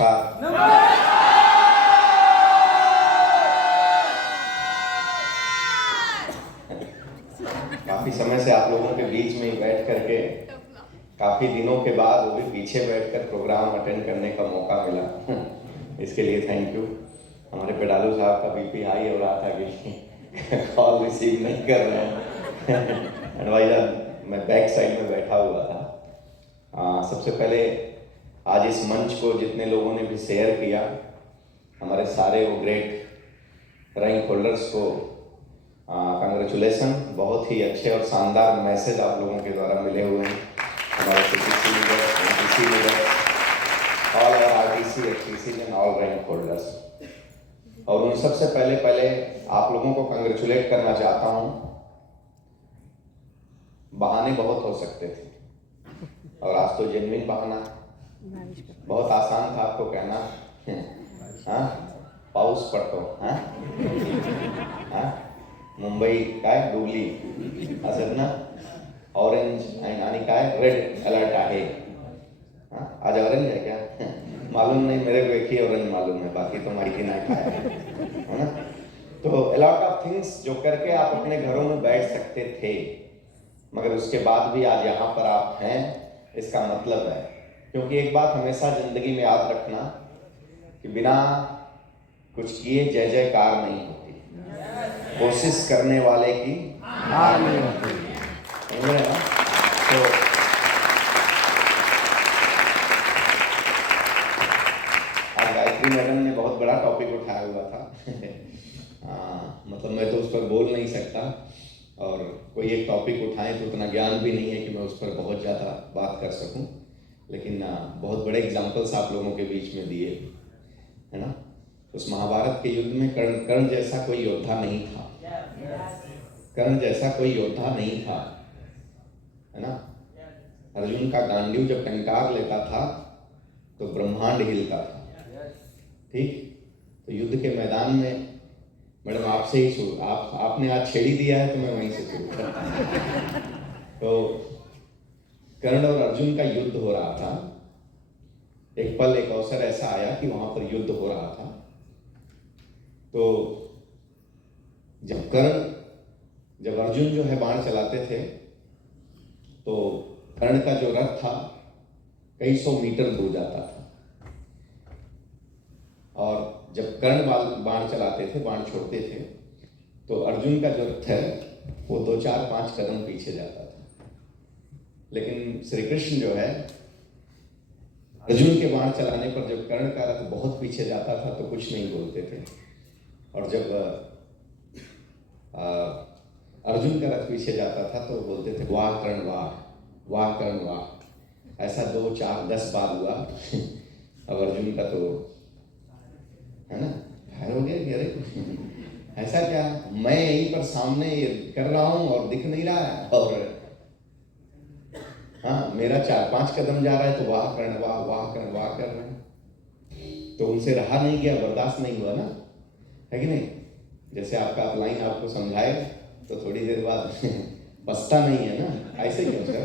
नमस्कार। काफी समय से आप लोगों के बीच में ही बैठ करके काफी दिनों के बाद वो भी पीछे बैठकर प्रोग्राम अटेंड करने का मौका मिला, इसके लिए थैंक यू। हमारे पेडालू साहब का बीपी हाई हो रहा था कि कॉल रिसीव नहीं कर रहे हैं एंड भाई मैं बैक साइड में बैठा हुआ था। सबसे पहले आज इस मंच को जितने लोगों ने भी शेयर किया, हमारे सारे वो ग्रेट रैंक होल्डर्स को कंग्रेचुलेसन। बहुत ही अच्छे और शानदार मैसेज आप लोगों के द्वारा मिले हुए हैं। हमारे CPC leaders, MPC leaders, all our RTC, HTC and all rank holders. और उन सबसे पहले आप लोगों को कंग्रेचुलेट करना चाहता हूँ। बहाने बहुत हो सकते थे और आज तो जेन्युइन बहाना, बहुत आसान था आपको कहना, हाँ पाऊस पडतो, हाँ मुंबई काय डुबली असं ना, ऑरेंज आणि काय रेड अलर्ट आहे। आज ऑरेंज है क्या? मालूम नहीं, मेरे को एक ही ऑरेंज मालूम है, बाकी तो माइकी नहीं खाया है ना। तो a lot of things जो करके आप अपने घरों में बैठ सकते थे, मगर उसके बाद भी आज यहाँ पर आप हैं, इसका मतलब है, क्योंकि एक बात हमेशा जिंदगी में याद रखना कि बिना कुछ किए जय जयकार नहीं होती, कोशिश करने वाले की हार नहीं होती, समझ रहे ना। तो आज गायत्री मैडम ने बहुत बड़ा टॉपिक उठाया हुआ था मतलब मैं तो उस पर बोल नहीं सकता, और कोई एक टॉपिक उठाएं तो उतना ज्ञान भी नहीं है कि मैं उस पर बहुत ज़्यादा बात कर सकूं, लेकिन बहुत बड़े एग्जाम्पल्स आप लोगों के बीच में दिए, है ना। उस महाभारत के युद्ध में कर्ण जैसा कोई योद्धा नहीं था, कर्ण जैसा कोई योद्धा नहीं था, है ना। अर्जुन का गांडीव जब टंकार लेता था तो ब्रह्मांड हिलता था, ठीक। तो युद्ध के मैदान में मैडम आपसे ही शुरू, आपने आज छेड़ी दिया है तो मैं वहीं से शुरू करता हूं। तो कर्ण और अर्जुन का युद्ध हो रहा था। एक पल, एक अवसर ऐसा आया कि वहां पर युद्ध हो रहा था। तो जब अर्जुन जो है बाण चलाते थे तो कर्ण का जो रथ था कई सौ मीटर दूर जाता था, और जब कर्ण बाण चलाते थे, बाण छोड़ते थे, तो अर्जुन का जो रथ है वो 2, 4, 5 कदम पीछे जाता था। लेकिन श्री कृष्ण जो है, अर्जुन के बाण चलाने पर जब कर्ण का रथ बहुत पीछे जाता था तो कुछ नहीं बोलते थे, और जब अर्जुन का रथ पीछे जाता था तो बोलते थे वाह कर्ण वाह, वाह कर्ण वाह। ऐसा 2, 4, 10 बार हुआ। अब अर्जुन का तो है ना, घायल हो गया, अरे ऐसा क्या, मैं यहीं पर सामने कर रहा हूं और दिख नहीं रहा है, और हाँ मेरा 4, 5 कदम जा रहा है तो वाह कर्ण वाह, वाह कर्ण वाह कर रहे हैं। तो उनसे रहा नहीं गया, बर्दाश्त नहीं हुआ ना, है कि नहीं। जैसे आपका अपलाइन आपको समझाए तो थोड़ी देर बाद पछता नहीं है ना, ऐसे क्यों सर।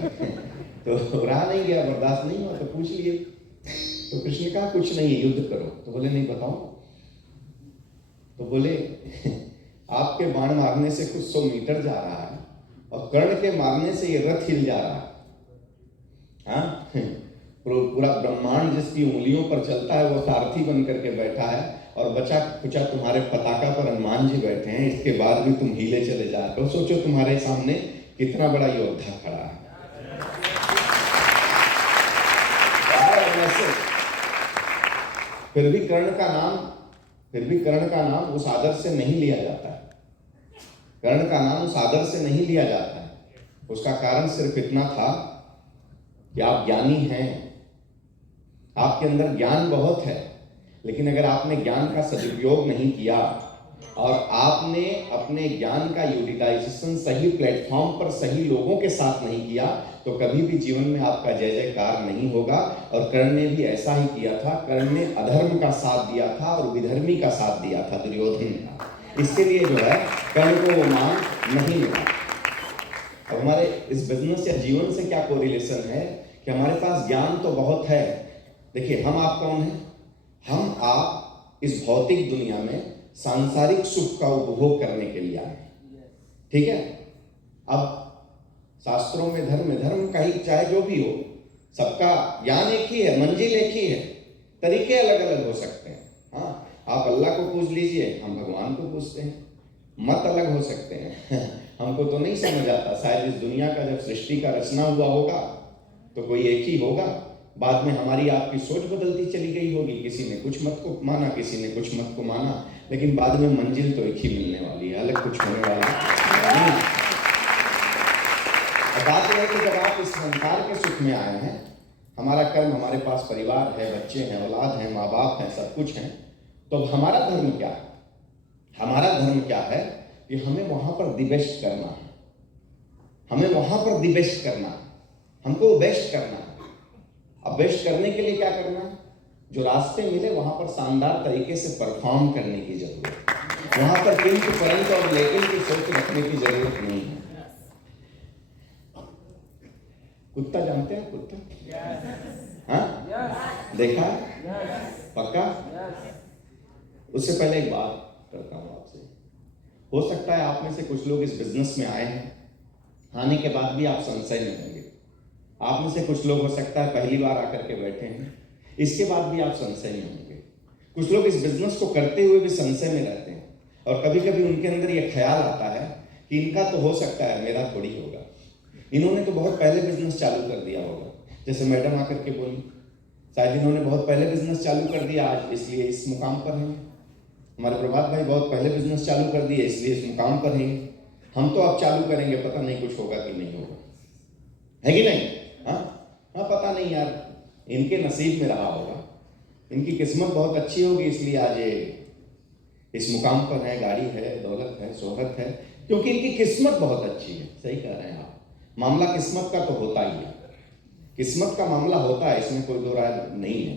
तो रहा नहीं गया, बर्दाश्त नहीं हुआ, तो पूछ लिए। तो कृष्ण ने कहा कुछ नहीं, युद्ध करो। तो बोले नहीं बताओ। तो बोले आपके बाण मारने से कुछ 100 मीटर जा रहा है और कर्ण के मारने से ये रथ हिल जा रहा है, हाँ। पूरा ब्रह्मांड जिसकी उंगलियों पर चलता है वो सारथी बन करके बैठा है, और बचा खुचा तुम्हारे पताका पर हनुमान जी बैठे हैं, इसके बाद भी तुम हिले चले जा रहे हो। सोचो तुम्हारे सामने कितना बड़ा योद्धा खड़ा है। फिर भी कर्ण का नाम उस आदर से नहीं लिया जाता है, कर्ण का नाम उस आदर से नहीं लिया जाता है। उसका कारण सिर्फ इतना था कि आप ज्ञानी हैं, आपके अंदर ज्ञान बहुत है, लेकिन अगर आपने ज्ञान का सदुपयोग नहीं किया और आपने अपने ज्ञान का यूटिलाइजेशन सही प्लेटफॉर्म पर सही लोगों के साथ नहीं किया तो कभी भी जीवन में आपका जय जयकार नहीं होगा। और कर्ण ने भी ऐसा ही किया था। कर्ण ने अधर्म का साथ दिया था और विधर्मी का साथ दिया था, दुर्योधन का। इसके लिए जो है कर्ण को वो मान नहीं मिला। अब हमारे इस बिजनेस या जीवन से क्या कोरिलेशन है कि हमारे पास ज्ञान तो बहुत है। देखिए हम आप कौन हैं? हम आप इस भौतिक दुनिया में सांसारिक सुख का उपभोग करने के लिए आए, ठीक है। अब शास्त्रों में धर्म का ही चाहे जो भी हो, सबका ज्ञान एक ही है, मंजिल एक ही है, तरीके अलग अलग हो सकते हैं। हाँ, आप अल्लाह को पूज लीजिए, हम भगवान को पूजते हैं, मत अलग हो सकते हैं। हमको तो नहीं समझ आता, शायद इस दुनिया का जब सृष्टि का रचना हुआ होगा तो कोई एक ही होगा, बाद में हमारी आपकी सोच बदलती चली गई होगी, किसी ने कुछ मत को माना, किसी ने कुछ मत को माना, लेकिन बाद में मंजिल तो एक ही मिलने वाली है, अलग कुछ होने वाला नहीं। बात यह है कि जब आप इस संसार के सुख में आए हैं, हमारा कर्म, हमारे पास परिवार है, बच्चे हैं, औलाद हैं, माँ बाप हैं, सब कुछ हैं, तो अब हमारा धर्म क्या है? हमारा धर्म क्या है कि हमें वहां पर दी बेस्ट करना है, हमें वहां पर दी बेस्ट करना है, हमको बेस्ट करना है। अब बेस्ट करने के लिए क्या करना है? जो रास्ते मिले वहां पर शानदार तरीके से परफॉर्म करने की जरूरत है, वहां पर किंतु परंतु और लेकिन की सोच रखने की जरूरत नहीं है। कुत्ता जानते हैं? कुत्ता हाँ, देखा है? पक्का? उससे पहले एक बात करता हूं आपसे। हो सकता है आप में से कुछ लोग इस बिजनेस में आए हैं, आने के बाद भी आप संशय में होंगे। आप में से कुछ लोग हो सकता है पहली बार आकर के बैठे हैं, इसके बाद भी आप संशय में होंगे। कुछ लोग इस बिजनेस को करते हुए भी संशय में रहते हैं, और कभी कभी उनके अंदर यह ख्याल आता है कि इनका तो हो सकता है, मेरा थोड़ी होगा, इन्होंने तो बहुत पहले बिजनेस चालू कर दिया होगा। जैसे मैडम आकर के बोली, शायद इन्होंने बहुत पहले बिजनेस चालू कर दिया, आज इसलिए इस मुकाम पर हैं। हमारे प्रभात भाई बहुत पहले बिजनेस चालू कर दिए, इसलिए इस मुकाम पर हैं। हम तो अब चालू करेंगे, पता नहीं कुछ होगा कि नहीं होगा, है कि नहीं? हाँ, पता नहीं यार, इनके नसीब में रहा होगा, इनकी किस्मत बहुत अच्छी होगी, इसलिए आज ये इस मुकाम पर है, गाड़ी है, दौलत है, शोहरत है, क्योंकि इनकी किस्मत बहुत अच्छी है। सही कह रहे हैं आप, मामला किस्मत का तो होता ही है, किस्मत का मामला होता है, इसमें कोई दो राय नहीं है।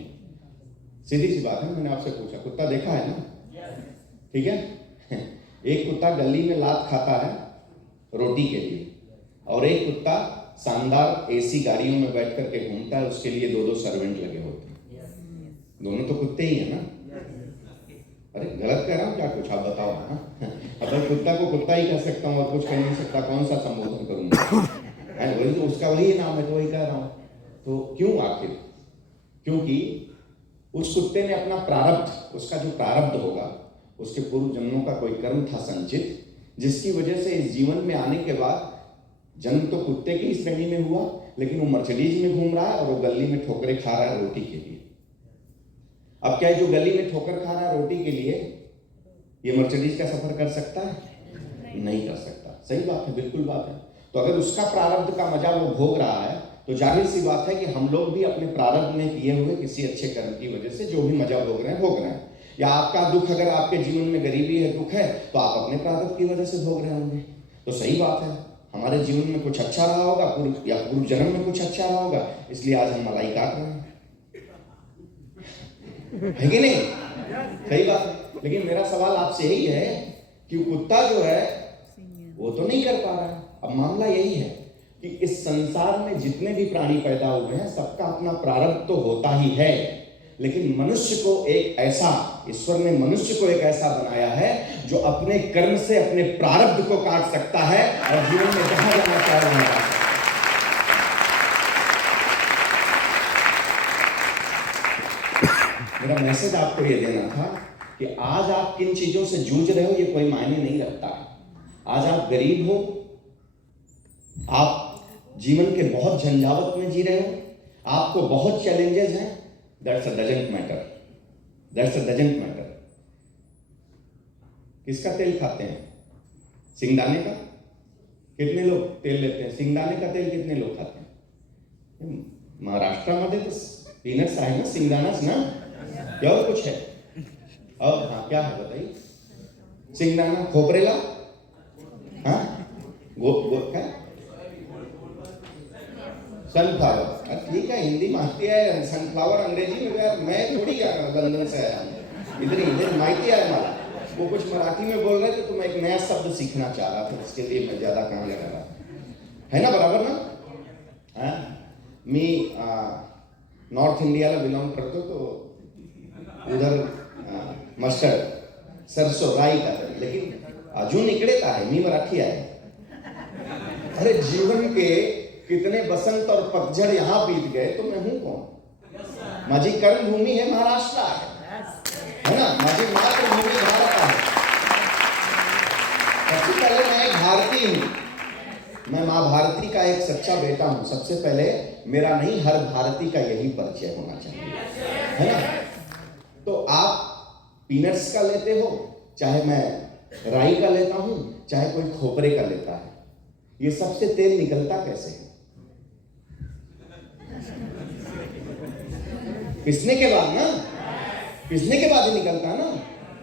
सीधी सी बात है। मैंने आपसे पूछा, कुत्ता देखा है ना? ठीक है। एक कुत्ता गली में लात खाता है रोटी के लिए, और एक कुत्ता शानदार एसी गाड़ियों में बैठ करके घूमता है, उसके लिए दो दो सर्वेंट लगे होते हैं। दोनों तो कुत्ते ही है ना? अरे गलत कह रहा हूँ क्या कुछ? आप बताओ ना। अगर कुत्ता को कुत्ता ही कह सकता हूँ और कुछ कह नहीं सकता, कौन सा संबोधन करूँगा? वही तो उसका वही नाम है, तो वही कह रहा हूँ। तो क्यों आखिर? क्योंकि उस कुत्ते ने अपना प्रारब्ध, उसका जो प्रारब्ध होगा, उसके पूर्व जन्मों का कोई कर्म था संचित, जिसकी वजह से इस जीवन में आने के बाद जन्म तो कुत्ते की श्रेणी में हुआ, लेकिन वो मर्सिडीज में घूम रहा है और वो गली में ठोकरे खा रहा है रोटी के लिए। अब क्या है, जो गली में ठोकर खा रहा है रोटी के लिए, ये मर्सिडीज का सफर कर सकता है? नहीं कर सकता। सही बात है, बिल्कुल बात है। तो अगर उसका प्रारब्ध का मजा वो भोग रहा है, तो जाहिर सी बात है कि हम लोग भी अपने प्रारब्ध में किए हुए किसी अच्छे कर्म की वजह से जो भी मजा भोग रहे हैं। या आपका दुख, अगर आपके जीवन में गरीबी है, दुख है, तो आप अपने प्रारब्ध की वजह से भोग रहे होंगे। तो सही बात है, हमारे जीवन में कुछ अच्छा रहा होगा, पूर्व जन्म में कुछ अच्छा रहा होगा, इसलिए आज हम मलाई काट रहे हैं, है कि नहीं? सही बात है। लेकिन मेरा सवाल आपसे यही है कि कुत्ता जो है वो तो नहीं कर पा रहा है। अब मामला यही है कि इस संसार में जितने भी प्राणी पैदा हुए हैं, सबका अपना प्रारब्ध तो होता ही है, लेकिन मनुष्य को एक ऐसा, ईश्वर ने मनुष्य को एक ऐसा बनाया है जो अपने कर्म से अपने प्रारब्ध को काट सकता है और जीवन में जहां जाना चाह रहा है। मेरा मैसेज आपको ये देना था कि आज आप किन चीजों से जूझ रहे हो ये कोई मायने नहीं रखता। आज आप गरीब हो, आप जीवन के बहुत झंझावत में जी रहे हो, आपको बहुत चैलेंजेस हैं, that's a doesn't matter, that's a doesn't matter. किसका तेल खाते हैं? सिंगदाने का। कितने लोग तेल लेते हैं? सिंगदाने का तेल कितने लोग खाते हैं? महाराष्ट्र तो पीनट्स आहे ना, सिंगदानाच ना, क्या और कुछ है? और हाँ, क्या है बताइए? सिंगदाना, खोपरेला, हाँ, क्या? सनफ्लावर। ठीक है, हिंदी माहिती है, सनफ्लावर अंग्रेजी में, मैं थोड़ी लंदन से आया हूँ, इधर माहिती है मला। वो कुछ मराठी में बोल रहे थे तो मैं एक नया शब्द सीखना चाह रहा था, इसके लिए मैं ज्यादा काम लगा रहा है ना, बराबर ना? हाँ, मी नॉर्थ इंडियाला बिलॉंग करतो, तो उधर मस्टर्ड सरसों राई का तेल, लेकिन अजून इकडे का है, मी मराठी आहे. अरे जीवन के कितने बसंत और पतझड़ यहाँ बीत गए तो मैं हूं कौन? माझी कर्म भूमि है महाराष्ट्र है ना, माझी मातृभूमि भारत है. सबसे पहले मैं एक भारतीय हूं, मैं माँ भारती का एक सच्चा बेटा हूं. सबसे पहले मेरा नहीं, हर भारतीय का यही परिचय होना चाहिए, है ना. तो आप पीनट्स का लेते हो, चाहे मैं राई का लेता हूं, चाहे कोई खोपरे का लेता है, ये सबसे तेल निकलता कैसे है? पिसने के बाद ना, पिसने के बाद ही निकलता ना,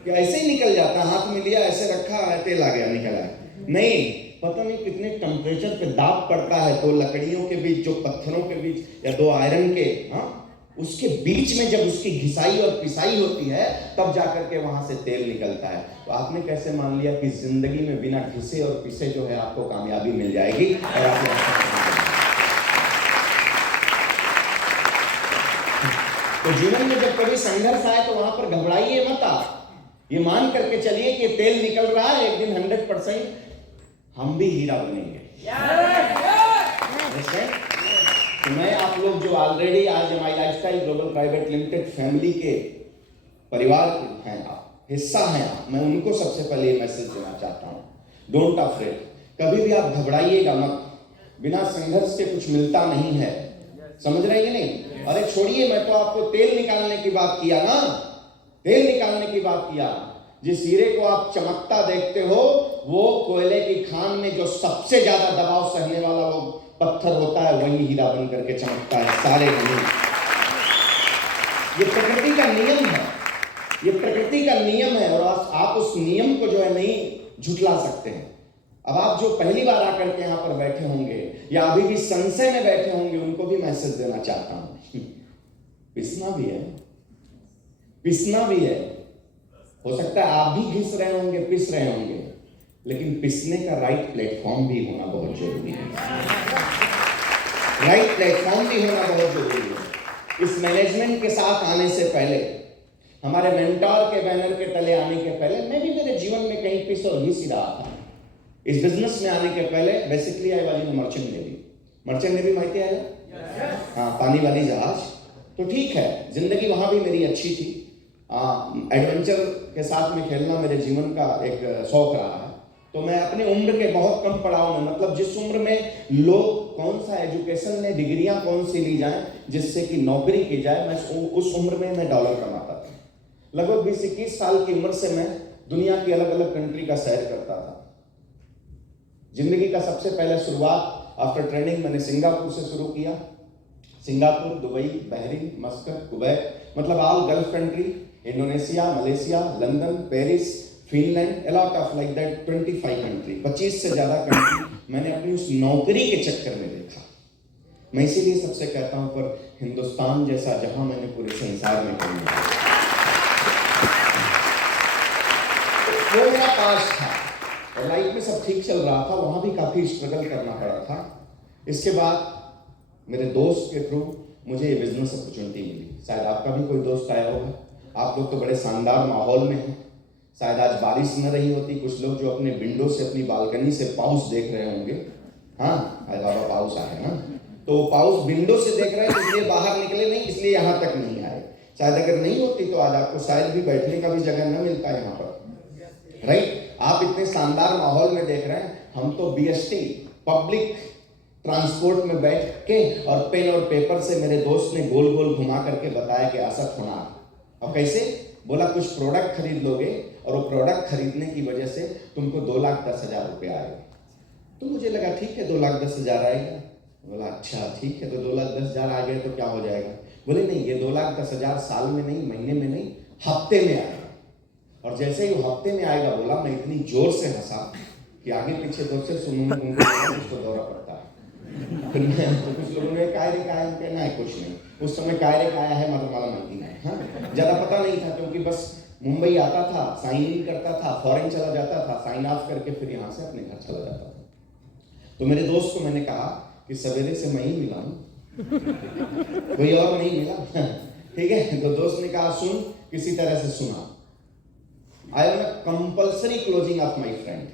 कि ऐसे ही निकल जाता, हाथ में लिया ऐसे रखा है तेल आ गया निकल आया. नहीं, पता नहीं कितने टेम्परेचर पे दाब पड़ता है, दो लकड़ियों के बीच, जो पत्थरों के बीच या दो आयरन के, हाँ, उसके बीच में जब उसकी घिसाई और पिसाई होती है तब जाकर के वहां से तेल निकलता है. तो आपने कैसे मान लिया कि जिंदगी में बिना घिसे और पिसे जो है आपको कामयाबी मिल जाएगी और आप तो जीवन में जब कभी संघर्ष आए तो वहां पर घबराइए मत. आप ये मान करके चलिए कि तेल निकल रहा है, एक दिन 100% हम भी हीरा बनेंगे. तो मैं आप लोग जो ऑलरेडी आज my lifestyle global private limited family के परिवार हैं, आप हिस्सा हैं, आप, मैं उनको सबसे पहले ये मैसेज देना चाहता हूँ. Don't afraid. कभी भी आप घबराइएगा मत, बिना संघर्ष के कुछ मिलता नहीं है. समझ रहे हैं नहीं? अरे छोड़िए, मैं तो आपको तेल निकालने की बात किया ना, तेल निकालने की बात किया. जिस हीरे को आप चमकता देखते हो वो कोयले की खान में जो सबसे ज्यादा दबाव सहने वाला वो पत्थर होता है, वही हीरा बन करके चमकता है. सारे नहीं, ये प्रकृति का नियम है, ये प्रकृति का नियम है, और आप उस नियम को जो है नहीं झुठला सकते हैं. अब आप जो पहली बार आकर के यहाँ पर बैठे होंगे या अभी भी संशय में बैठे होंगे, उनको भी मैसेज देना चाहता हूं. पिसना भी है, पिसना भी है. हो सकता है आप भी घिस रहे होंगे, पिस रहे होंगे, लेकिन पिसने का राइट प्लेटफॉर्म भी होना बहुत जरूरी है. राइट प्लेटफॉर्म भी होना बहुत जरूरी है. इस मैनेजमेंट के साथ आने से पहले, हमारे मेंटोर के बैनर के तले आने के पहले, मैं भी मेरे जीवन में कहीं पिस और घिस ही रहा था. इस बिजनेस में आने के पहले basically I was in merchant navy. Merchant navy माहिती है ना? हाँ, पानी वाली जहाज. तो ठीक है, जिंदगी वहां भी मेरी अच्छी थी. एडवेंचर के साथ में खेलना मेरे जीवन का एक शौक रहा है. तो मैं अपनी उम्र के बहुत कम पड़ाव में, मतलब जिस उम्र में लोग कौन सा एजुकेशन में डिग्रियां कौन सी ली जाएं जिससे कि नौकरी की जाए, मैं उस उम्र में मैं डॉलर कमाता था. लगभग 20-21 साल की उम्र से मैं दुनिया की अलग अलग कंट्री का सैर करता था. जिंदगी का सबसे पहले शुरुआत आफ्टर ट्रेनिंग मैंने सिंगापुर से शुरू किया. Singapore, Dubai, Bahrain, Muscat, Kuwait, मतलब all Gulf country, Indonesia, Malaysia, London, Paris, Finland, a lot of like that 25 country, 25 से ज्यादा कंट्री मैंने अपनी उस नौकरी के चक्कर में देखा. मैं इसीलिए सबसे कहता हूं, पर हिंदुस्तान जैसा जहां मैंने पूरे संसार में कहीं, वो मेरा पास था और लाइफ में सब ठीक चल रहा था. वहां भी काफी स्ट्रगल करना पड़ा था. इसके बाद मेरे दोस्त के थ्रू मुझे ये बिजनेस अपॉर्चुनिटी मिली. शायद आपका भी कोई दोस्त आया होगा. आप लोग तो बड़े शानदार माहौल में हैं. शायद आज बारिश न रही होती, कुछ लोग जो अपने विंडो से, अपनी बालकनी से पाउस देख रहे होंगे. हाँ, आज बाबा पाउस आए ना, तो पाउस विंडो से देख रहे हैं, इसलिए बाहर निकले नहीं, इसलिए यहाँ तक नहीं आए. शायद अगर नहीं होती तो आज आपको शायद भी बैठने का भी जगह न मिलता यहाँ पर. राइट? आप इतने शानदार माहौल में देख रहे हैं. हम तो BST पब्लिक ट्रांसपोर्ट में बैठ के और पेन और पेपर से मेरे दोस्त ने गोल गोल घुमा करके बताया कि असत होना. और कैसे बोला, कुछ प्रोडक्ट खरीद लोगे और वो प्रोडक्ट खरीदने की वजह से तुमको 2,10,000 रुपये आएगा. तो मुझे लगा ठीक है, 2,10,000 आएगा. बोला अच्छा ठीक है, तो 2,10,000 आ गए तो क्या हो जाएगा. बोले नहीं, ये 2,10,000 साल में नहीं, महीने में नहीं, हफ्ते में आएगा. और जैसे ही वो हफ्ते में आएगा, बोला, मैं इतनी जोर से हंसा कि आगे पीछे दोस्त से सुनूंगा उसको दौरा पड़ता है. तो कुछ लोगों ने काय रे काय कहना है, कुछ नहीं. उस समय काय रे काय है मतलब माला मालती है. हाँ, ज्यादा पता नहीं था, क्योंकि बस मुंबई आता था, साइन इन करता था, फॉरेन चला जाता था, साइन ऑफ करके फिर यहाँ से अपने घर चला जाता था. तो मेरे दोस्त को मैंने कहा कि सवेरे से मैं ही मिला हूँ, कोई और नहीं मिला. ठीक है। तो दोस्त ने कहा सुन, किसी तरह से सुना। I am compulsory closing of my friend.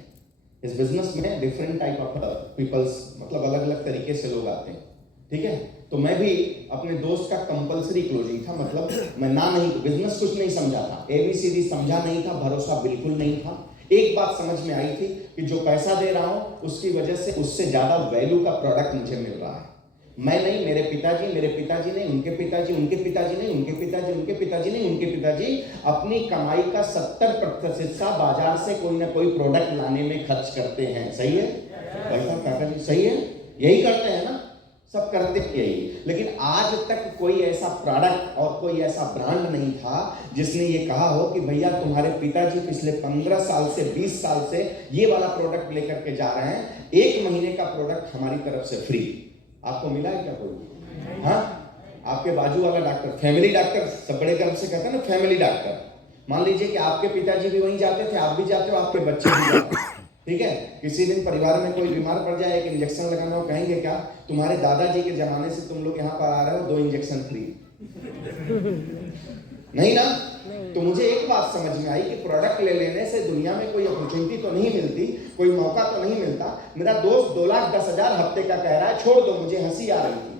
इस बिजनेस में डिफरेंट टाइप ऑफ पीपल्स, मतलब अलग अलग तरीके से लोग आते हैं, ठीक है। तो मैं भी अपने दोस्त का कंपल्सरी क्लोजिंग था, मतलब मैं ना नहीं, बिजनेस कुछ नहीं समझा था, ABCD समझा नहीं था, भरोसा बिल्कुल नहीं था। एक बात समझ में आई थी कि जो पैसा दे रहा हूं उसकी वजह से उससे ज्यादा वैल्यू का प्रोडक्ट मुझे मिल रहा है। मैं नहीं, मेरे पिताजी नहीं, उनके पिताजी नहीं, उनके पिताजी नहीं, उनके पिताजी नहीं, उनके पिताजी अपनी कमाई का 70% हिस्सा बाजार से कोई ना कोई प्रोडक्ट लाने में खर्च करते हैं। सही है भाई साहब, काका जी सही है, यही करते हैं ना, सब करते यही। लेकिन आज तक कोई ऐसा प्रोडक्ट और कोई ऐसा ब्रांड नहीं था जिसने ये कहा हो कि भैया तुम्हारे पिताजी पिछले 15 साल से 20 साल से ये वाला प्रोडक्ट लेकर के जा रहे हैं, 1 महीने का प्रोडक्ट हमारी तरफ से फ्री। आपको मिला है क्या कोई? हाँ, आपके बाजू वाला डॉक्टर, फैमिली डॉक्टर, सब बड़े गर्व से कहते हैं ना फैमिली डॉक्टर। मान लीजिए कि आपके पिताजी भी वहीं जाते थे, आप भी जाते हो, आपके बच्चे भी जाते हैं, ठीक है। किसी दिन परिवार में कोई बीमार पड़ जाए, एक इंजेक्शन लगाना हो, कहेंगे क्या तुम्हारे दादाजी के जमाने से तुम लोग यहाँ पर आ रहे हो, 2 इंजेक्शन फ्री? नहीं ना। तो मुझे एक बात समझ में आई कि प्रोडक्ट ले लेने से दुनिया में कोई अपॉर्चुनिटी तो नहीं मिलती, कोई मौका तो नहीं मिलता। मेरा दोस्त 2,10,000 हफ्ते का कह रहा है, छोड़ दो, मुझे हंसी आ रही थी।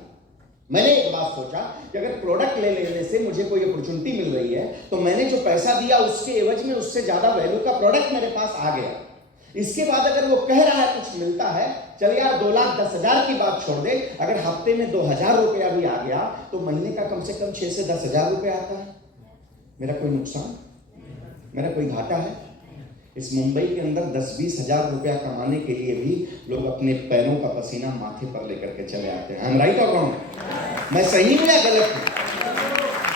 मैंने एक बात सोचा कि अगर प्रोडक्ट ले लेने से मुझे कोई अपॉर्चुनिटी मिल रही है तो मैंने जो पैसा दिया उसके एवज में उससे ज्यादा वैल्यू का प्रोडक्ट मेरे पास आ गया। इसके बाद अगर वो कह रहा है कुछ मिलता है, चल यार 2,10,000 की बात छोड़ दे, अगर हफ्ते में 2,000 रुपया भी आ गया तो महीने का कम से कम 6 से 10,000 रुपया आता है। मेरा कोई नुकसान, मेरा कोई घाटा है? इस मुंबई के अंदर 10-20 हजार रुपया कमाने के लिए भी लोग अपने पैरों का पसीना माथे पर लेकर के चले आते हैं। राइट और रॉन्ग? मैं सही हूं या गलत हूं?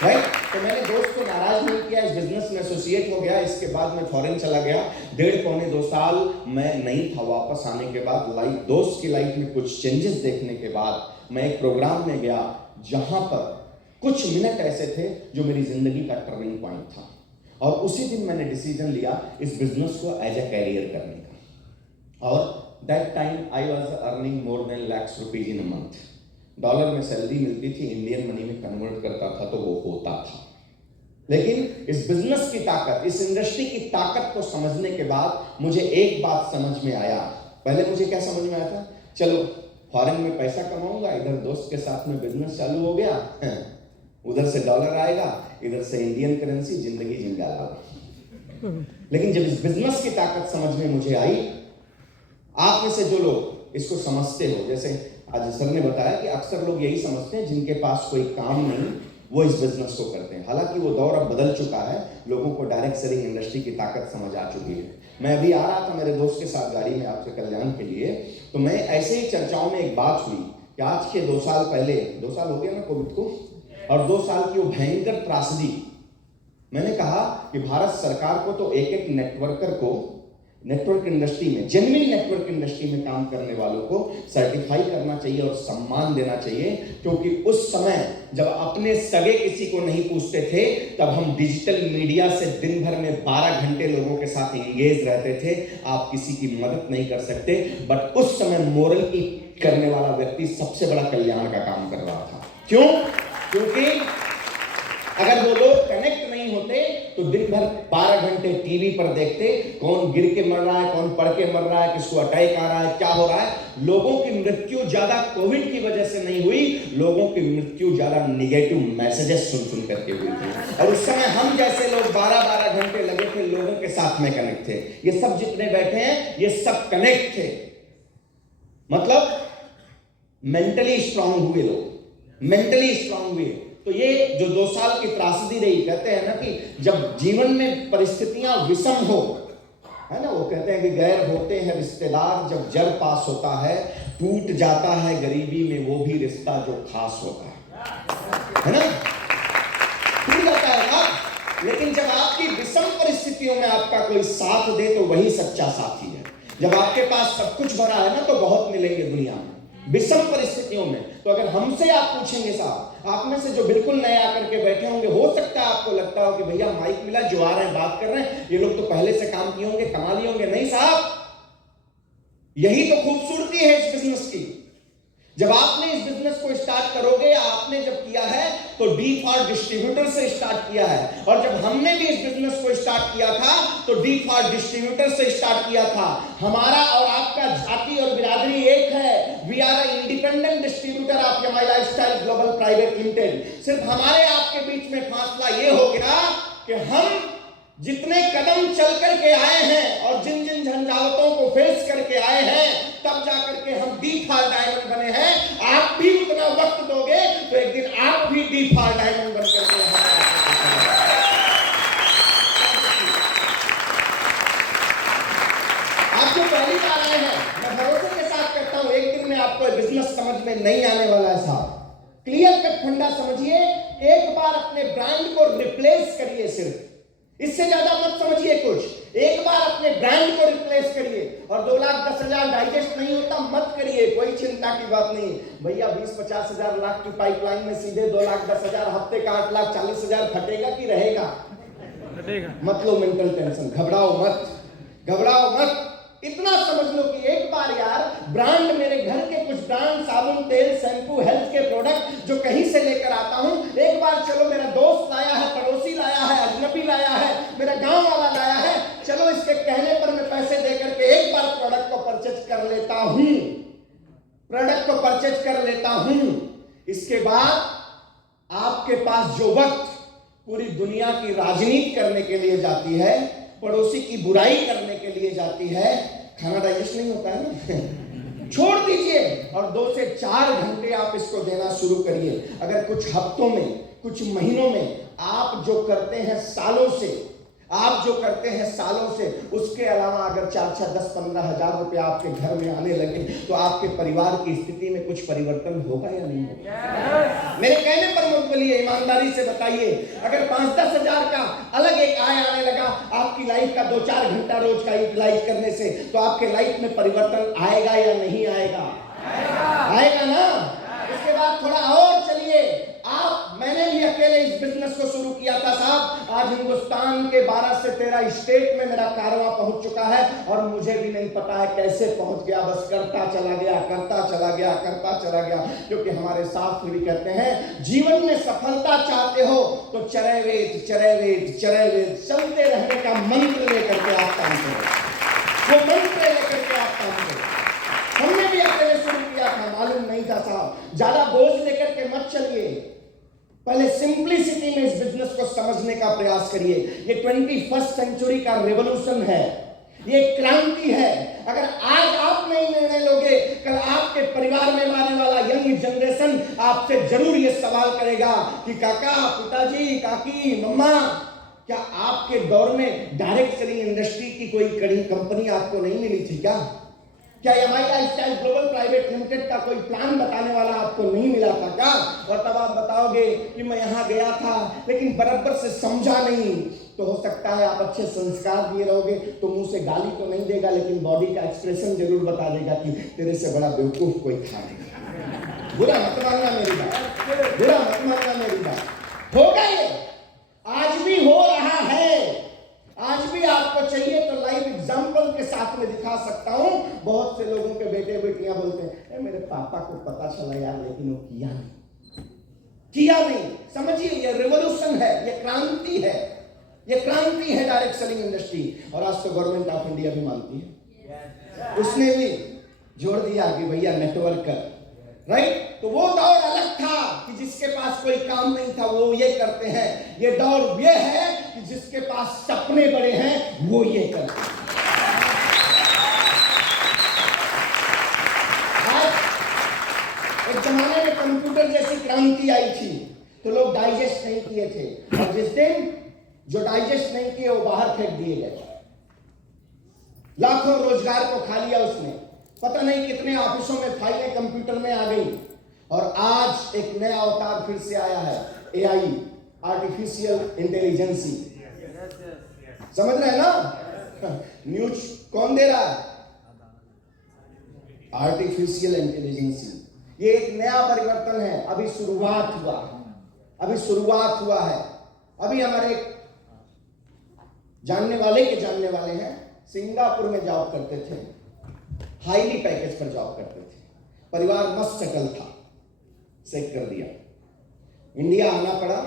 राइट। तो मैंने दोस्त को नाराज नहीं किया, इस बिजनेस में एसोसिएट हो गया। इसके बाद मैं फॉरेन चला गया, 1.5-2 साल मैं नहीं था। वापस आने के बाद दोस्त की लाइफ में कुछ चेंजेस देखने के बाद मैं एक प्रोग्राम में गया जहां पर कुछ मिनट ऐसे थे जो मेरी जिंदगी का टर्निंग पॉइंट था। और उसी दिन मैंने डिसीजन लिया इस बिजनेस को एज ए कैरियर करने का। और that time I was earning more than lakhs rupees in a month. Dollar में सैलरी मिलती थी, इंडियन मनी में कन्वर्ट करता था तो वो होता था। लेकिन इस बिजनेस की ताकत, इस इंडस्ट्री की ताकत को समझने के बाद मुझे एक बात समझ में आया। पहले मुझे क्या समझ में आया था, चलो फॉरेन में पैसा कमाऊंगा, इधर दोस्त के साथ में बिजनेस चालू हो गया, उधर से डॉलर आएगा, इधर से इंडियन करेंसी, जिंदगी जिंदा। लेकिन जब इस बिजनेस की ताकत समझ में मुझे आई, आप में से जो लोग इसको समझते हो, जैसे आज सर ने बताया कि अक्सर लोग यही समझते हैं जिनके पास कोई काम नहीं वो इस बिजनेस को करते हैं। हालांकि वो दौर अब बदल चुका है, लोगों को डायरेक्ट सेलिंग इंडस्ट्री की ताकत समझ आ चुकी है। मैं अभी आ रहा था मेरे दोस्त के साथ गाड़ी में आपसे कल्याण के लिए, तो मैं ऐसे ही चर्चाओं में एक बात हुई कि आज के 2 साल पहले, 2 साल हो गया ना कोविड को, और 2 साल की वो भयंकर त्रासदी। मैंने कहा कि भारत सरकार को तो एक नेटवर्कर को नेटवर्क इंडस्ट्री में, जेन्युइन नेटवर्क इंडस्ट्री में काम करने वालों को सर्टिफाई करना चाहिए और सम्मान देना चाहिए। क्योंकि उस समय जब अपने सगे किसी को नहीं पूछते थे, तब हम डिजिटल मीडिया से दिन भर में 12 घंटे लोगों के साथ एंगेज रहते थे। आप किसी की मदद नहीं कर सकते, बट उस समय मोरल की करने वाला व्यक्ति सबसे बड़ा कल्याण का काम कर रहा था। क्यों? क्योंकि अगर वो लोग कनेक्ट नहीं होते तो दिन भर 12 घंटे टीवी पर देखते, कौन गिर के मर रहा है, कौन पड़ के मर रहा है, किसको अटैक आ रहा है, क्या हो रहा है। लोगों की मृत्यु ज्यादा कोविड की वजह से नहीं हुई, लोगों की मृत्यु ज्यादा निगेटिव मैसेजेस सुन करके हुई थी। और उस समय हम जैसे लोग 12-12 घंटे लगे थे लोगों के साथ में कनेक्ट थे। ये सब जितने बैठे हैं ये सब कनेक्ट थे, मतलब मेंटली स्ट्रांग हुए लोग, मेंटली स्ट्रांग हुए। तो ये जो 2 साल की त्रासदी रही, कहते हैं ना कि जब जीवन में परिस्थितियां विषम हो, है ना, वो कहते हैं कि गैर होते हैं रिश्तेदार, जब जर पास होता है टूट जाता है गरीबी में वो भी रिश्ता जो खास होता है ना, टूट जाता है ना। लेकिन जब आपकी विषम परिस्थितियों में आपका कोई साथ दे तो वही सच्चा साथी है। जब आपके पास सब कुछ भरा है ना तो बहुत मिलेंगे दुनिया में। विषम परिस्थितियों में तो अगर हमसे आप पूछेंगे साहब, आप में से जो बिल्कुल नए आकर के बैठे होंगे, हो सकता है आपको लगता हो कि भैया माइक मिला, जो आ रहे हैं बात कर रहे हैं, ये लोग तो पहले से काम किए होंगे, कमा लिए होंगे। नहीं साहब, यही तो खूबसूरती है इस बिजनेस की। जब आपने इस बिजनेस को स्टार्ट करोगे या आपने जब किया है तो डी फॉर डिस्ट्रीब्यूटर से स्टार्ट किया है, और जब हमने भी इस बिजनेस को स्टार्ट किया था तो डी फॉर डिस्ट्रीब्यूटर से स्टार्ट किया था। हमारा और आपका जाति और बिरादरी एक है। We are independent distributor of MI lifestyle global private limited. सिर्फ हमारे आपके बीच में फासला ये हो गया कि हम जितने कदम चल करके आए हैं और जिन जिन झंझावतों को फेस करके आए हैं, तब जाकर के हम डी फॉर डायमंड बने हैं। आप भी उतना वक्त दोगे तो एक दिन आप भी डी फॉर डायमंड बन करके आप जो पहली बार आए हैं, मैं भरोसे के साथ कहता हूं एक दिन में आपको बिजनेस समझ में नहीं आने वाला है साहब। क्लियर कट फंडा समझिए, एक बार अपने ब्रांड को रिप्लेस करिए, सिर्फ इससे ज्यादा मत समझिए कुछ। एक बार अपने ब्रांड को रिप्लेस करिए, और 2,10,000 डाइजेस्ट नहीं होता मत करिए, कोई चिंता की बात नहीं भैया। 20-50 हजार लाख की पाइपलाइन में सीधे 2,10,000 हफ्ते का 8,40,000 फटेगा कि रहेगा? मत लो मेंटल टेंशन, घबराओ मत, घबराओ मत। इतना समझ लो कि एक बार यार ब्रांड, मेरे घर के कुछ ब्रांड साबुन, तेल, शैम्पू, हेल्थ के प्रोडक्ट जो कहीं से लेकर आता हूं, एक बार चलो मेरा दोस्त लाया है, पड़ोसी लाया है, अजनबी लाया है, मेरा गांव वाला लाया है, चलो इसके कहने पर मैं पैसे दे करके एक बार प्रोडक्ट को परचेज कर लेता हूं, प्रोडक्ट को परचेज कर लेता हूं। इसके बाद आपके पास जो वक्त पूरी दुनिया की राजनीति करने के लिए जाती है, पड़ोसी की बुराई करने के लिए जाती है, खाना डाइजेस्ट नहीं होता है ना छोड़ दीजिए, और 2 से 4 घंटे आप इसको देना शुरू करिए। अगर कुछ हफ्तों में, कुछ महीनों में आप जो करते हैं सालों से, आप जो करते हैं सालों से, उसके अलावा अगर 4-4, 10-15 हजार रुपए आपके घर में आने लगे तो आपके परिवार की स्थिति में कुछ परिवर्तन होगा या नहीं होगा? मेरे कहने पर मत बोलिए, ईमानदारी से बताइए। अगर 5-10 हजार का अलग एक आय आने लगा आपकी लाइफ का 2-4 घंटा रोज का यूटिलाइज करने से, तो आपके लाइफ में परिवर्तन आएगा या नहीं आएगा? आएगा ना। इसके बाद थोड़ा और चलिए आप, मैंने भी अकेले इस बिजनेस को शुरू किया था साहब। आज हिंदुस्तान के 12 से 13 स्टेट में मेरा कारवां पहुंच चुका है, और मुझे भी नहीं पता है कैसे पहुंच गया, बस करता चला गया, करता चला गया, करता चला गया। क्योंकि हमारे शास्त्र भी कहते हैं, जीवन में सफलता चाहते हो तो चरय वेद, चरय वेद, चरय वेद, चलते रहने का मंत्र लेकर के आप काम करो, वो मंत्र लेकर के आप काम करो। हमने भी अकेले शुरू किया था, मालूम नहीं था साहब। ज्यादा बोझ लेकर के मत चलिए, पहले सिंप्लिसिटी में इस बिजनेस को समझने का प्रयास करिए। ये 21st सेंचुरी का रेवोल्यूशन है, ये क्रांति है। अगर आज आप नहीं निर्णय लोगे, कल आपके परिवार में आने वाला यंग जनरेशन आपसे जरूर ये सवाल करेगा कि काका, पिताजी, काकी, मम्मा, क्या आपके दौर में डायरेक्ट सेलिंग इंडस्ट्री की कोई कड़ी कंपनी आपको नहीं मिली थी क्या? क्या MI lifestyle global private limited का कोई प्लान बताने वाला आपको नहीं मिला था क्या? और तब आप बताओगे कि मैं यहाँ गया था लेकिन बराबर से समझा नहीं। तो हो सकता है आप अच्छे संस्कार दिए रहोगे तो मुंह से गाली तो नहीं देगा, लेकिन बॉडी का एक्सप्रेशन जरूर बता देगा कि तेरे से बड़ा बेवकूफ कोई था नहीं। बुरा मत मानना मेरी बात, बुरा मत मानना मेरी बात। होगा ये, आज भी हो रहा है। आज भी आपको चाहिए तो लाइव एग्जाम्पल के साथ में दिखा सकता हूं। बहुत से लोगों के बेटे बेटियां बोलते हैं, मेरे पापा को पता चला यार, लेकिन वो किया नहीं, किया नहीं। समझिए, ये रिवॉल्यूशन है, ये क्रांति है, ये क्रांति है डायरेक्ट सेलिंग इंडस्ट्री। और आज तो गवर्नमेंट ऑफ इंडिया भी मानती है, उसने भी जोड़ दिया कि भैया नेटवर्क कर, राइट। तो वो दौर अलग था कि जिसके पास कोई काम नहीं था वो ये करते हैं। ये दौर ये है कि जिसके पास सपने बड़े हैं वो ये करते हैं। एक जमाने में कंप्यूटर जैसी क्रांति आई थी तो लोग डाइजेस्ट नहीं किए थे, और जिस दिन जो डाइजेस्ट नहीं किए वो बाहर फेंक दिए गए। लाखों रोजगार को खा लिया उसने। पता नहीं कितने ऑफिसों में फाइलें कंप्यूटर में आ गई। और आज एक नया अवतार फिर से आया है, एआई, आर्टिफिशियल इंटेलिजेंसी। समझ रहे हैं ना? न्यूज कौन दे रहा है? Artificial intelligence. ये एक नया परिवर्तन है, अभी शुरुआत हुआ है, अभी शुरुआत हुआ है। अभी हमारे जानने वाले के जानने वाले हैं, सिंगापुर में जॉब करते थे, हाईली पैकेज पर जॉब करते थे। परिवार मस्त सेटल था, सेट कर दिया, इंडिया आना पड़ा।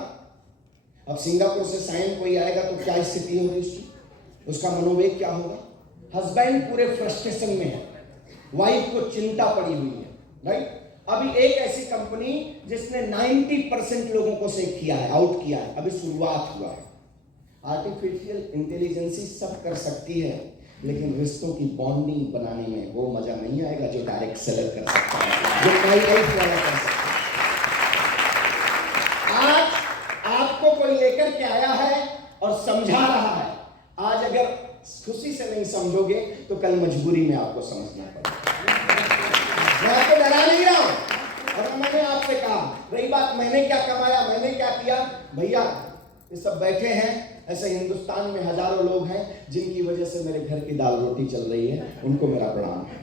अब सिंगापुर से साइन कोई आएगा तो क्या स्थिति होगी उसकी, उसका मनोवेग क्या होगा। हस्बैंड पूरे फ्रस्ट्रेशन में है, वाइफ को चिंता पड़ी हुई है, राइट। अभी एक ऐसी कंपनी जिसने 90% लोगों को सेव किया है, आउट किया है, अभी शुरुआत हुआ है। आर्टिफिशियल इंटेलिजेंसी सब कर सकती है, लेकिन रिश्तों की बॉन्डिंग बनाने में वो मजा नहीं आएगा जो डायरेक्ट सेलर कर सकता है, जो कोई वाला कर सकता है। आज आपको कोई लेकर के आया है और समझा रहा है, आज अगर खुशी से नहीं समझोगे तो कल मजबूरी में आपको समझना पड़ेगा। मैं आपको डरा नहीं रहा हूं। और मैंने आपसे कहा, रही बात मैंने क्या कमाया, मैंने क्या किया, भैया ये सब बैठे हैं, ऐसे हिंदुस्तान में हजारों लोग हैं जिनकी वजह से मेरे घर की दाल रोटी चल रही है, उनको मेरा प्रणाम है।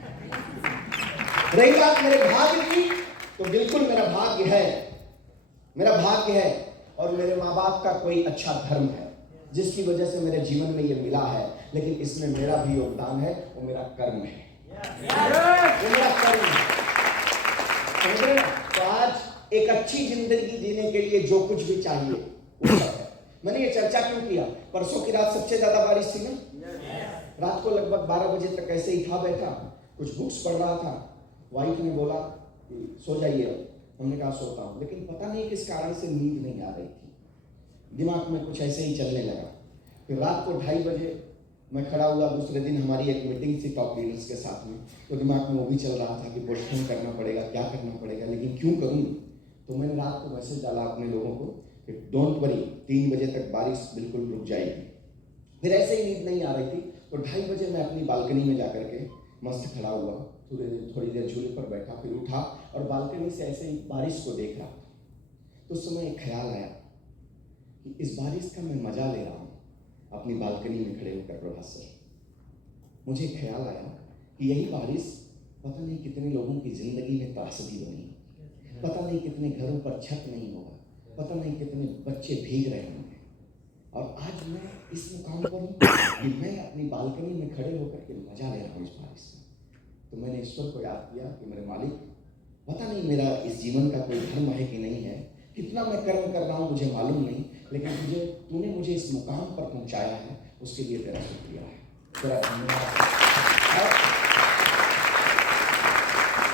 रही बात मेरे भाग्य की, तो बिल्कुल मेरा भाग्य है, मेरा भाग्य है। और मेरे माँ बाप का कोई अच्छा धर्म है जिसकी वजह से मेरे जीवन में ये मिला है, लेकिन इसमें मेरा भी योगदान है, वो मेरा कर्म है, वो मेरा कर्म है, समझ रहे ना। तो आज एक अच्छी जिंदगी जीने के लिए जो कुछ भी चाहिए वो सब है। मैंने ये चर्चा क्यों किया, परसों की रात सबसे ज्यादा बारिश थी ना, रात को लगभग 12 बजे तक ऐसे ही था बैठा, कुछ बुक्स पढ़ रहा था। वाइफ ने बोला कि सो जाइए, हमने कहा सोता हूँ, लेकिन पता नहीं किस कारण से नींद नहीं आ रही थी, दिमाग में कुछ ऐसे ही चलने लगा। फिर रात को 2:30 बजे मैं खड़ा हुआ, दूसरे दिन हमारी एक मीटिंग थी टॉप लीडर्स के साथ में, तो दिमाग में वो भी चल रहा था कि पोस्टपोन करना पड़ेगा, क्या करना पड़ेगा, लेकिन क्यों करूँ। तो मैंने रात को मैसेज डाला अपने लोगों को कि डोंट वरी, 3 बजे तक बारिश बिल्कुल रुक जाएगी। फिर ऐसे ही नींद नहीं आ रही थी, तो 2:30 बजे मैं अपनी बालकनी में जाकर के मस्त खड़ा हुआ, थोड़ी देर झूले पर बैठा, फिर उठा और बालकनी से ऐसे ही बारिश को देख रहा। तो उस समय एक ख्याल आया कि इस बारिश का मैं मजा ले रहा हूँ अपनी बालकनी में खड़े होकर प्रभात सर। मुझे ख्याल आया कि यही बारिश पता नहीं कितने लोगों की जिंदगी में त्रासदी बनी, पता नहीं कितने घरों पर छत नहीं होगा, पता नहीं कितने बच्चे भीग रहे होंगे। और आज मैं इस मुकाम पर हूँ कि मैं अपनी बालकनी में खड़े होकर के मजा ले रहा हूँ इस बारिश में। तो मैंने ईश्वर को याद किया कि मेरे मालिक, पता नहीं मेरा इस जीवन का कोई धर्म है कि नहीं है, कितना मैं कर्म कर रहा हूँ मुझे मालूम नहीं, लेकिन तूने मुझे इस मुकाम पर पहुंचाया है, उसके लिए तेरा शुक्रिया है, तेरा धन्यवाद।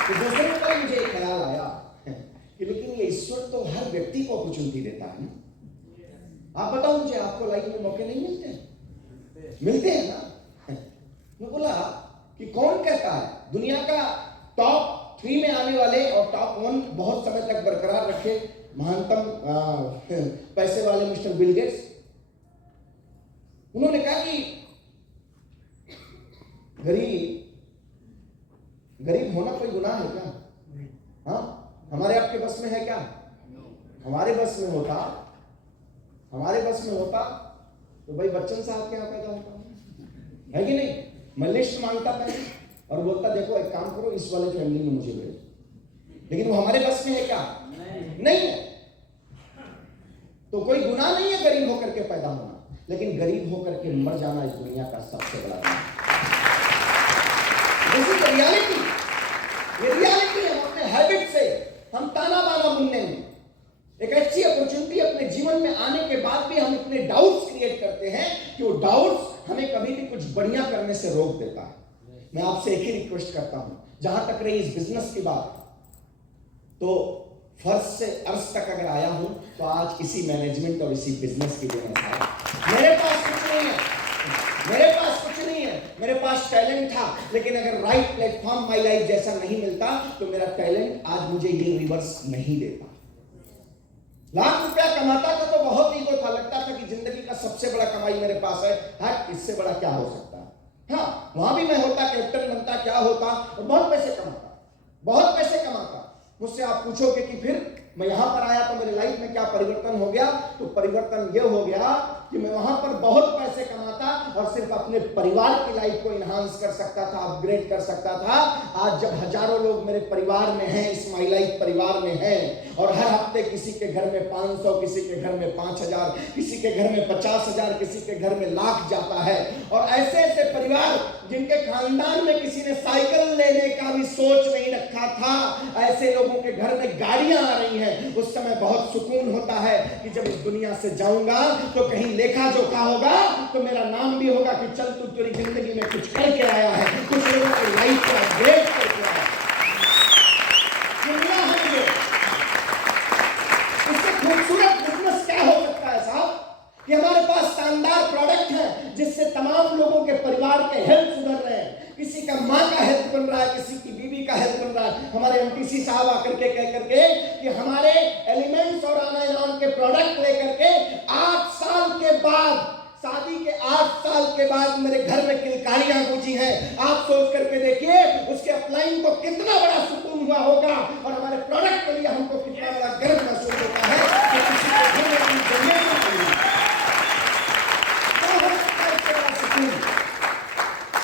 तो दूसरे पर मुझे ख्याल आया कि लेकिन ये ईश्वर तो हर व्यक्ति को अपॉर्चुनिटी देता है ना। आप बताओ मुझे, आपको लाइफ में मौके नहीं मिलते हैं ना। मैं बोला कि कौन कहता है दुनिया का टॉप 3 में आने वाले और टॉप 1 बहुत समय तक बरकरार रखे महानतम पैसे वाले मिस्टर बिल गेट्स, उन्होंने कहा कि गरीब होना कोई गुनाह है क्या? हाँ, हमारे आपके बस में है क्या? हमारे बस में होता तो भाई बच्चन साहब के यहाँ पैदा होता है कि नहीं। मैं लिस्ट मांगता पहले और बोलता देखो एक काम करो, इस वाले फैमिली में मुझे भेजो, लेकिन वो हमारे बस में है क्या? नहीं है। तो कोई गुनाह नहीं है गरीब होकर के पैदा होना, लेकिन गरीब होकर के मर जाना इस दुनिया का सबसे बड़ा गुनाह है। रियलिटी हम अपने हैबिट से, हम ताना बाना बुनने में, एक ऐसी अपॉर्चुनिटी अपने जीवन में आने के बाद भी हम इतने डाउट्स क्रिएट करते हैं कि वो डाउट्स हमें कभी भी कुछ बढ़िया करने से रोक देता है। मैं आपसे एक ही रिक्वेस्ट करता हूं, जहां तक रही इस बिजनेस की बात, तो फर्स्ट से अर्श तक अगर आया हूं तो आज इसी मैनेजमेंट और इसी बिजनेस की वजह से। मेरे पास कुछ नहीं है, मेरे पास टैलेंट था, लेकिन अगर राइट प्लेटफॉर्म माई लाइफ जैसा नहीं मिलता तो मेरा टैलेंट आज मुझे ये रिवर्स नहीं देता। लाख रुपया कमाता था तो बहुत ईगो था, लगता था कि जिंदगी का सबसे बड़ा कमाई मेरे पास है, हाँ इससे बड़ा क्या हो सकता है। हाँ, वहां भी मैं होता, कैप्टन बनता, क्या होता, और बहुत पैसे कमाता। मुझसे आप पूछोगे कि फिर मैं यहां पर आया तो मेरी लाइफ में क्या परिवर्तन हो गया? तो परिवर्तन ये हो गया कि मैं वहां पर बहुत पैसे कमाता और सिर्फ अपने परिवार की लाइफ को इन्हांस कर सकता था, अपग्रेड कर सकता था। आज जब हजारों लोग मेरे परिवार में हैं, इस माई लाइफ परिवार में हैं, और हर हफ्ते किसी के घर में 500, किसी के घर में 5000, किसी के घर में 50,000, किसी के घर में लाख जाता है, और ऐसे ऐसे परिवार जिनके खानदान में किसी ने साइकिल लेने का भी सोच नहीं रखा था, ऐसे लोगों के घर में गाड़ियां आ रही हैं। उस समय बहुत सुकून होता है कि जब इस दुनिया से जाऊंगा तो कहीं लेखा जोखा होगा तो मेरा नाम भी होगा कि चल तू तेरी जिंदगी में कुछ करके आया है, कुछ लोगों की लाइफ को अपग्रेड करके आया है। दुनिया है ये। इससे खूबसूरत बिजनेस क्या हो सकता है साहब कि हमारे पास शानदार प्रोडक्ट है जिससे तमाम लोगों के परिवार के हेल्थ सुधर रहे हैं। किसी का माँ का हेल्थ बन रहा है, किसी की बीवी का हेल्थ बन रहा है। हमारे एमटीसी साहब आकर के कह करके कि हमारे एलिमेंट्स और आना नाम के प्रोडक्ट लेकर के 8 साल के बाद, शादी के 8 साल के बाद मेरे घर में किलकारियां गूंजी हैं। आप सोच करके देखिए उसके अपलाइन को कितना बड़ा सुकून हुआ होगा, और हमारे प्रोडक्ट के लिए हमको कितना बड़ा गर्व महसूस होता है कि किसी के घर में अपनी जमीन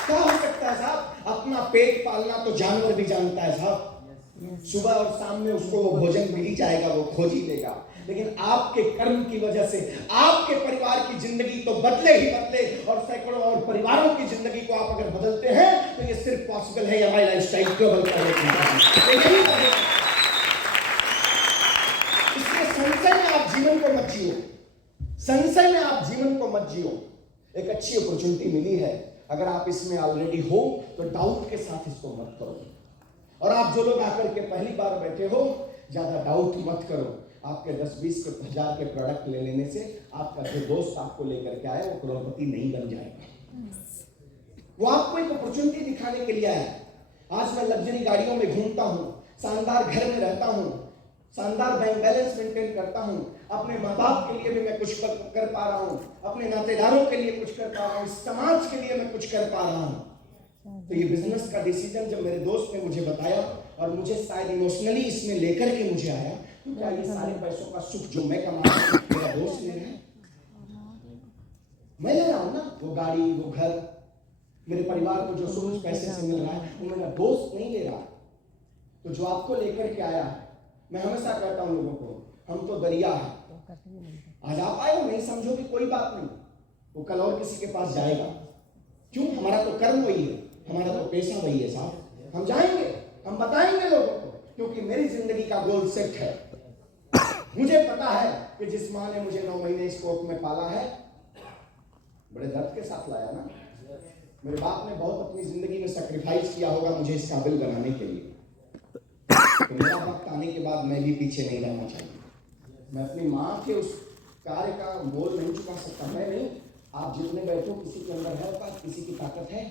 क्या हो सकता है साहब? अपना पेट पालना तो जानवर भी जानता है साहब। सुबह और शाम में उसको वो भोजन मिल ही जाएगा, वो खोज ही लेगा। लेकिन आपके कर्म की वजह से आपके परिवार की जिंदगी तो बदले ही बदले, और सैकड़ों और परिवारों की जिंदगी को आप अगर बदलते हैं तो ये सिर्फ पॉसिबल है हमारी लाइफस्टाइल को बदलने के। इसलिए संशय में आप जीवन को मत जियो, संशय में आप जीवन को मत जियो। एक अच्छी अपॉर्चुनिटी मिली है, अगर आप इसमें ऑलरेडी हो तो डाउट के साथ इसको मत करो। और आप जो लोग आकर के पहली बार बैठे हो, ज्यादा डाउट मत करो। आपके 10-20 हजार के प्रोडक्ट ले लेने से आपका जो दोस्त आपको लेकर के आया वो करोड़पति नहीं बन जाएगा। वो आपको एक अपॉर्चुनिटी दिखाने के लिए आया। आज मैं लग्जरी गाड़ियों में घूमता हूँ, शानदार घर में रहता हूँ, शानदार बैंक बैलेंस मेंटेन करता हूँ, अपने माँ बाप के लिए भी मैं कुछ कर पा रहा हूँ, अपने नातेदारों के लिए कुछ कर पा रहा हूँ, समाज के लिए मैं कुछ कर पा रहा हूँ। तो ये बिजनेस का डिसीजन जब मेरे दोस्त ने मुझे बताया और मुझे शायद इमोशनली इसमें लेकर के मुझे आया, तो क्या ये सारे पैसों का सुख जो मैं कमा रहा हूँ मेरा दोस्त ले रहा है? मैं ले रहा हूँ ना, वो गाड़ी, वो घर, मेरे परिवार को जो सुख पैसे से मिल रहा है वो मेरा दोस्त नहीं ले रहा। तो जो आपको लेकर के आया है, मैं हमेशा कहता हूँ लोगों को, हम तो दरिया है। आज आप आए हो, नहीं समझोगे कोई बात नहीं, वो कल और किसी के पास जाएगा। क्यों? हमारा तो कर्म वही है, हमारा तो पेशा वही है साहब। हम जाएंगे, हम बताएंगे लोगों को, क्योंकि मेरी जिंदगी का गोल सेट है। मुझे पता है कि जिस माँ ने मुझे 9 महीने इस कोख में पाला है, बड़े दर्द के साथ लाया ना। मेरे बाप ने बहुत अपनी जिंदगी में सैक्रिफाइस किया होगा मुझे इस काबिल बनाने के लिए। तो मेरा वक्त आने के बाद मैं भी पीछे नहीं रहना चाहिए। मैं अपनी माँ के उस कार्य का मोल नहीं चुका सकता। मैं नहीं, आप जितने बैठो किसी के अंदर है औकात, किसी की ताकत है,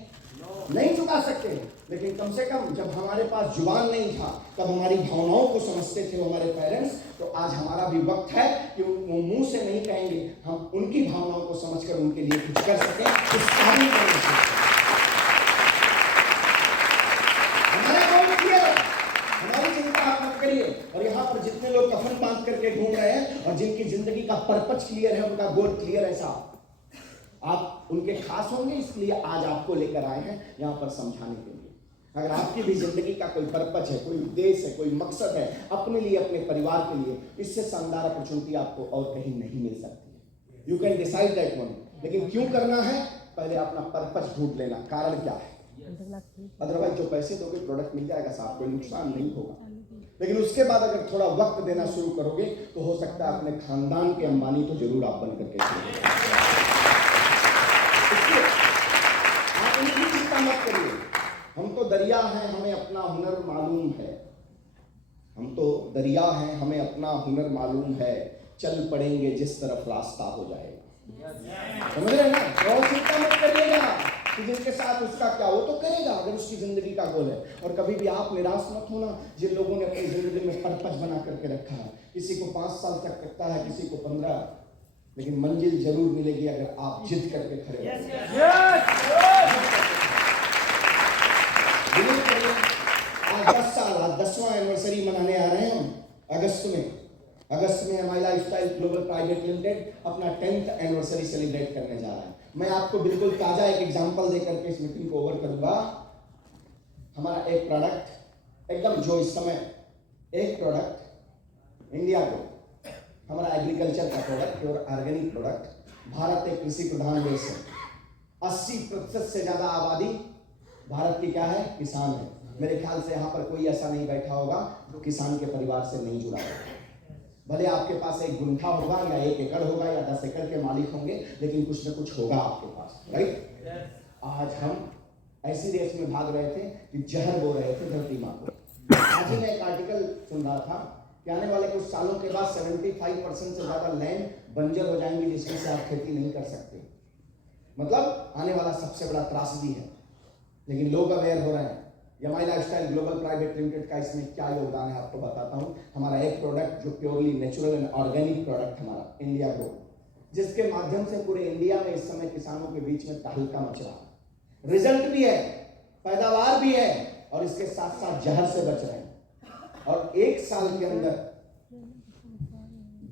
नहीं चुका सकते। लेकिन कम से कम जब हमारे पास जुबान नहीं था तब हमारी भावनाओं को समझते थे हमारे पेरेंट्स। तो आज हमारा भी वक्त है कि वो मुंह से नहीं कहेंगे, हम उनकी भावनाओं को समझकर उनके लिए कुछ कर सकें, कुछ काबिल कर सकें। हमारा गोल क्लियर है, हमारी चिंता आप मत करिए। और यहाँ पर जितने लोग कफन बांध करके घूम रहे हैं और जिनकी जिंदगी का पर्पस क्लियर है, उनका गोल क्लियर है साहब, आप उनके खास होंगे, इसलिए आज आपको लेकर आए हैं यहाँ पर समझाने के लिए। अगर आपकी भी जिंदगी का कोई पर्पस है, कोई उद्देश्य है, कोई मकसद है अपने लिए, अपने परिवार के लिए, इससे शानदार अपॉर्चुनिटी आपको और कहीं नहीं मिल सकती। You can decide that one. लेकिन क्यों करना है, पहले अपना पर्पस ढूंढ लेना, कारण क्या है। अदरवाइज जो पैसे दोगे प्रोडक्ट मिल जाएगा साहब, कोई नुकसान नहीं होगा। लेकिन उसके बाद अगर थोड़ा वक्त देना शुरू करोगे तो हो सकता है अपने खानदान के अंबानी तो जरूर आप बन करके आप उनकी चिंता मत करिए। हम तो दरिया हैं, हमें अपना हुनर मालूम है। हम तो दरिया हैं, हमें अपना हुनर मालूम है। चल पड़ेंगे जिस तरफ रास्ता हो जाएगा। समझ रहे हैं ना? बहुत चिंता मत करिएगा कि जिसके साथ उसका क्या हो तो करेगा, अगर उसकी जिंदगी का गोल है। और कभी भी आप निराश मत होना। जिन लोगों ने अपनी जिंदगी में पर्पस बना करके रखा है, किसी को 5 साल तक रखता है, किसी को 15, लेकिन मंजिल जरूर मिलेगी अगर आप जिद करके खड़े रहोगे। आज 10 साल, आज 10वां एनिवर्सरी मनाने आ रहे हैं हम अगस्त में। अगस्त में MI lifestyle global private limited अपना 10th एनिवर्सरी सेलिब्रेट करने जा रहा है। मैं आपको बिल्कुल ताजा एक एग्जांपल देकर के इस मीटिंग को ओवर करूंगा। हमारा एक प्रोडक्ट एकदम जो इस समय एक प्रोडक्ट इंडिया को, हमारा एग्रीकल्चर का प्रोडक्ट और ऑर्गेनिक प्रोडक्ट, भारत एक कृषि प्रधान देश है। 80% से ज्यादा आबादी भारत की क्या है? किसान है। मेरे ख्याल से यहाँ पर कोई ऐसा नहीं बैठा होगा जो किसान के परिवार से नहीं जुड़ा होगा। भले आपके पास एक गुंठा होगा या 1 एकड़ होगा या 10 एकड़ के मालिक होंगे, लेकिन कुछ ना कुछ होगा आपके पास, राइट? आज हम ऐसी रेस में भाग रहे थे कि जहर बो रहे थे धरती माँ को। आज ही मैं एक आर्टिकल सुन रहा था कि आने वाले कुछ सालों के बाद 75% से ज्यादा लैंड बंजर हो जाएंगी, जिसमें से आप खेती नहीं कर सकते। मतलब आने वाला सबसे बड़ा त्रासदी है, लेकिन लोग अवेयर हो रहे हैं। MI lifestyle global private limited का इसमें क्या योगदान है आपको बताता हूं। हमारा एक प्रोडक्ट जो purely natural and organic product हमारा इंडिया ग्रो, जिसके माध्यम से पूरे इंडिया में इस समय किसानों के बीच में तहलका मच रहा है। रिजल्ट भी है, पैदावार भी है, और इसके साथ साथ जहर से बच रहे हैं। और 1 साल के अंदर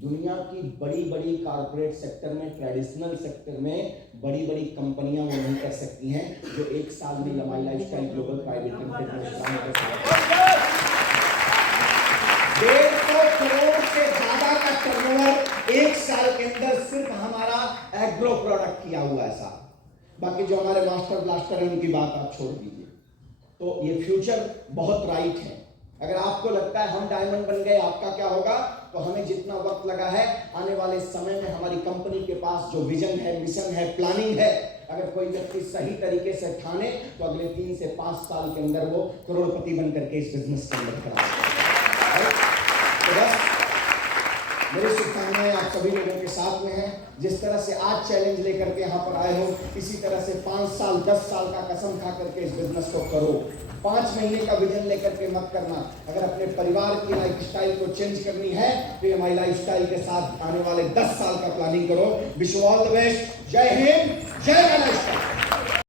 दुनिया की बड़ी बड़ी कॉर्पोरेट सेक्टर में, ट्रेडिशनल सेक्टर में बड़ी बड़ी कंपनियां वो नहीं कर सकती हैं जो 1 साल में MI lifestyle global private limited में काम कर सकती है। 150 करोड़ से ज्यादा का टर्नओवर 1 साल के अंदर सिर्फ हमारा एग्रो प्रोडक्ट किया हुआ है साहब। बाकी जो हमारे मास्टर ब्लास्टर है उनकी बात आप छोड़ दीजिए। तो ये फ्यूचर बहुत राइट है। अगर आपको लगता है हम डायमंड बन गए, आपका क्या होगा? तो हमें जितना वक्त लगा है, आने वाले समय में हमारी कंपनी के पास जो विजन है, मिशन है, प्लानिंग है, अगर कोई व्यक्ति सही तरीके से ठाने तो अगले 3 से 5 साल के अंदर वो करोड़पति बन करके इस बिजनेस के अंदर खड़ा है। तो बस मेरी शुभकामनाएं आप सभी लोगों के साथ में हैं। जिस तरह से आज चैलेंज लेकर के यहाँ पर आए हो, इसी तरह से 5 साल 10 साल का कसम खा करके इस बिजनेस को करो। 5 महीने का विजन लेकर के मत करना। अगर अपने परिवार की लाइफस्टाइल को चेंज करनी है तो एमआई लाइफस्टाइल के साथ आने वाले 10 साल का प्लानिंग करो। Wish you all the best. जय हिंद, जय लाइफस्टाइल।